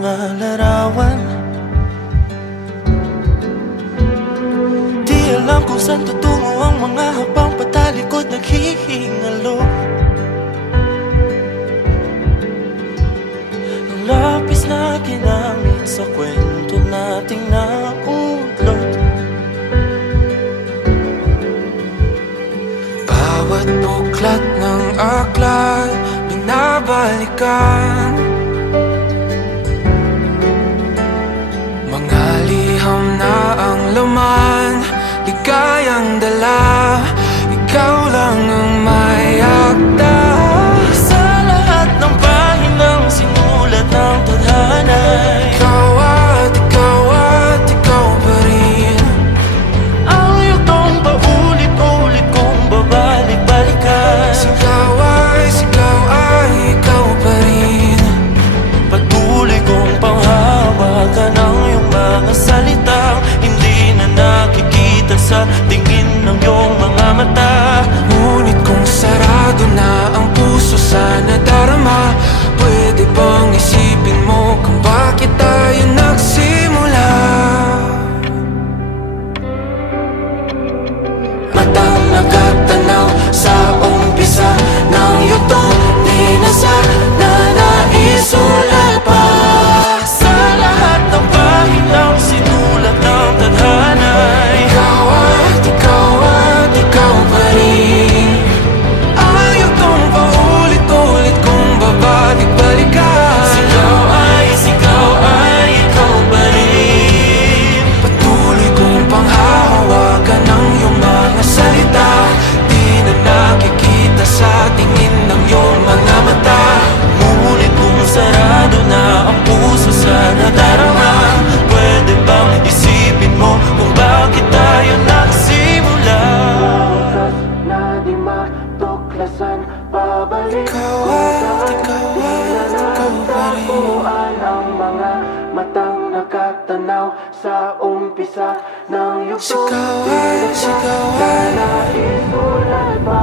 mga larawan. Di alam kung saan tutungo ang mga habang patalikod naghihingalo. Ang lapis na ginamit sa kwento nating naudlot. Bawat buklat ng aklat binabalikan, mga liham na ang laman, ligayang dala, ikaw lang ang may akda. Sa lahat ng pahinang sinulat ng tadhana, ikaw at ikaw pa rin. Ang yugtong paulit-ulit kong babalik-balikan. Sigaw ay ikaw pa rin. Patuloy kong panghawakan ang iyong mga salitang hindi na nakikita sa tingin ng iyong mga mata. Ngunit kung sarado na ang puso sa nadarama, pwede bang isipin mo kung bakit tayo nagsimula? Matang nakatanaw sa umpisa ng yugtong di na sana naisulat pa. Sa lahat ng pahinang sinulat ng tadhana, ikaw at ikaw pa rin. Ang yugtong paulit-ulit kong babalik-balikan. Sigaw ay ikaw pa rin. Patuloy kong panghahawakan ang iyong mga salita, di na nakikita sa tingin ng iyong mga mata. Ngunit kung sarado na ang puso sa nadarama, pwede bang isipin mo kung bakit tayo nagsimula? Na di matuklasan, babalik ikaw pa rin. Ang mga matang nakatanaw sa umpisa ng yugtong. Sigaw ay naisulat pa.